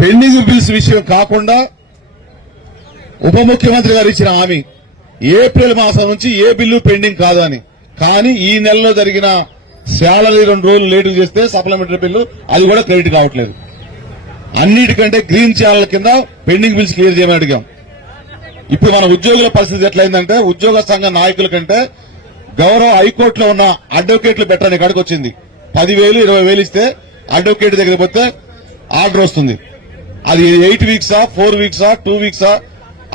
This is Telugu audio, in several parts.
పెండింగ్ బిల్స్ విషయం కాకుండా ఉప ముఖ్యమంత్రి గారు ఇచ్చిన హామీ. ఏప్రిల్ మాసం నుంచి ఏ బిల్లు పెండింగ్ కాదు అని కానీ ఈ నెలలో జరిగిన శాలరీ రెండు రోజులు లేటు చేస్తే సప్లిమెంటరీ బిల్లు అది కూడా క్రెడిట్ కావట్లేదు. అన్నిటికంటే గ్రీన్ ఛానల్ కింద పెండింగ్ బిల్స్ క్లియర్ చేయమని అడిగాం. ఇప్పుడు మన ఉద్యోగుల పరిస్థితి ఎట్లయిందంటే ఉద్యోగ సంఘ నాయకుల కంటే గౌరవ హైకోర్టులో ఉన్న అడ్వకేట్లు పెట్టడానికి కాడికి పదివేలు ఇరవై వేలు ఇస్తే అడ్వకేట్ దగ్గర పోతే ఆర్డర్ వస్తుంది. అది ఎయిట్ వీక్సా ఫోర్ వీక్సా టూ వీక్సా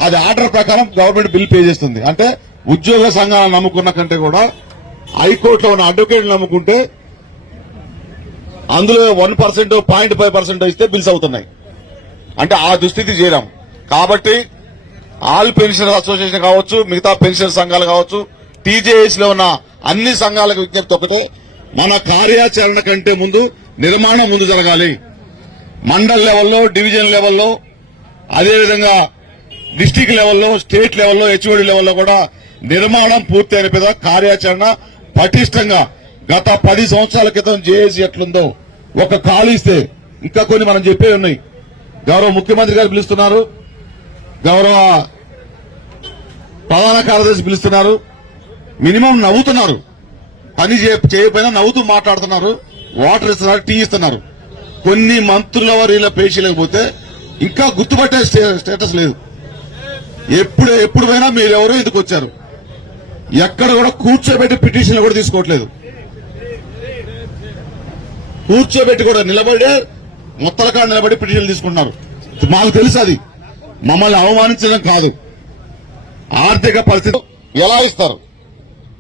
అది ఆర్డర్ ప్రకారం గవర్నమెంట్ బిల్ పే చేస్తుంది. అంటే ఉద్యోగ సంఘాలను నమ్ముకున్న కంటే కూడా హైకోర్టులో ఉన్న అడ్వకేట్లు నమ్ముకుంటే అందులో one percent point five percent ఇస్తే బిల్స్ అవుతున్నాయి. అంటే ఆ దుస్థితి చేయడం కాబట్టి ఆల్ పెన్షనర్ అసోసియేషన్ కావచ్చు మిగతా పెన్షన్ సంఘాలు కావచ్చు టీజేఎస్లో ఉన్న అన్ని సంఘాలకు విజ్ఞప్తి ఒకటే మన కార్యాచరణ కంటే ముందు నిర్మాణం ముందు జరగాలి. మండల్ లెవెల్లో డివిజన్ లెవెల్లో అదేవిధంగా డిస్టిక్ లెవెల్లో స్టేట్ లెవెల్లో హెచ్ఓడి లెవెల్లో కూడా నిర్మాణం పూర్తయిన మీద కార్యాచరణ పటిష్టంగా గత పది సంవత్సరాల క్రితం జేఏసీ ఎట్లుందో ఒక కాలు ఇస్తే ఇంకా కొన్ని మనం చెప్పే ఉన్నాయి. గౌరవ ముఖ్యమంత్రి గారు పిలుస్తున్నారు. గౌరవ ప్రధాన కార్యదర్శి పిలుస్తున్నారు. మినిమం నవ్వుతున్నారు. పని చేయకపోయినా నవ్వుతూ మాట్లాడుతున్నారు. వాటర్ ఇస్తున్నారు టీ ఇస్తున్నారు. కొన్ని మంత్రుల వారు ఇలా పేర్చలేకపోతే ఇంకా గుర్తుపట్టే స్టే- స్టేటస్ లేదు. ఎప్పుడు ఎప్పుడు పోయినా మీరు ఎవరో ఎందుకు వచ్చారు. ఎక్కడ కూడా కూర్చోబెట్టి పిటిషన్లు కూడా తీసుకోవట్లేదు. కూర్చోబెట్టి కూడా నిలబడే మొత్తల కాడ నిలబడి పిటిషన్లు తీసుకుంటున్నారు. మాకు తెలుసు అది. మమ్మల్ని అవమానించడం కాదు. ఆర్థిక పరిస్థితి ఎలా ఇస్తారు?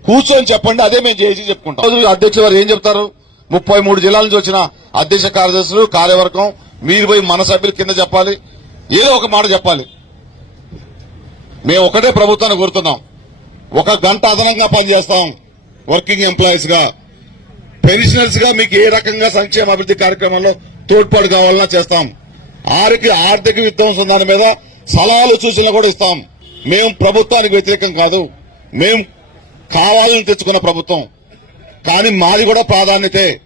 కూర్చొని చెప్పండి అదే మేము చేసి చెప్పుకుంటాం. రోజు వారు ఏం చెప్తారు? ముప్పై మూడు జిల్లాల నుంచి వచ్చిన అధ్యక్ష కార్యదర్శులు కార్యవర్గం మీరు పోయి మన సభ్యుల కింద చెప్పాలి. ఏదో ఒక మాట చెప్పాలి. మేము ఒకటే ప్రభుత్వాన్ని కోరుతున్నాం. ఒక గంట అదనంగా పనిచేస్తాం వర్కింగ్ ఎంప్లాయీస్గా. పెన్షనర్స్గా మీకు ఏ రకంగా సంక్షేమ అభివృద్ధి కార్యక్రమంలో తోడ్పాటు కావాలన్నా చేస్తాం. ఆరికి ఆర్థిక విధ్వంసం దాని మీద సలహాలు సూచనలు కూడా ఇస్తాం. మేము ప్రభుత్వానికి వ్యతిరేకం కాదు. మేము కావాలని తెచ్చుకున్న ప్రభుత్వం. కానీ మాది కూడా ప్రాధాన్యతే.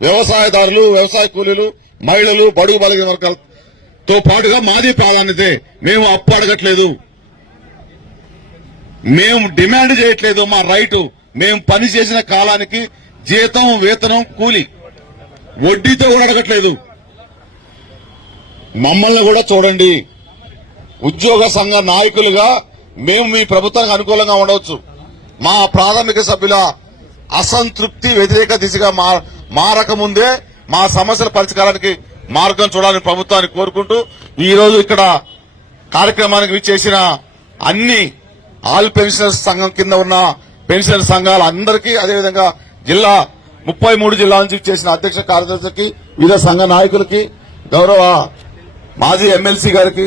వ్యవసాయదారులు వ్యవసాయ కూలీలు మహిళలు బడుగు బలిగిన వర్గాలతో పాటుగా మాది ప్రాధాన్యతే. మేము అప్పు అడగట్లేదు. మేము డిమాండ్ చేయట్లేదు మా రైటు. మేము పని చేసిన కాలానికి జీతం వేతనం కూలి. వడ్డీతో కూడా అడగట్లేదు. మమ్మల్ని కూడా చూడండి. ఉద్యోగ సంఘ నాయకులుగా మేము మీ ప్రభుత్వానికి అనుకూలంగా ఉండవచ్చు. మా ప్రాథమిక సభ్యుల అసంతృప్తి వ్యతిరేక దిశగా మా- మారకముందే మా సమస్యల పరిష్కారానికి మార్గం చూడాలని ప్రభుత్వాన్ని కోరుకుంటూ ఈ రోజు ఇక్కడ కార్యక్రమానికి విచ్చేసిన అన్ని ఆల్ పెన్షనర్స్ సంఘం కింద ఉన్న పెన్షనర్ సంఘాల అందరికీ అదేవిధంగా జిల్లా ముప్పై మూడు జిల్లాల నుంచి చేసిన అధ్యక్ష కార్యదర్శికి వివిధ సంఘ నాయకులకి గౌరవ మాజీ ఎమ్మెల్సీ గారికి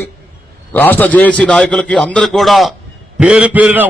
రాష్ట్ర జేఏసీ నాయకులకి అందరికీ కూడా పేరు పేరున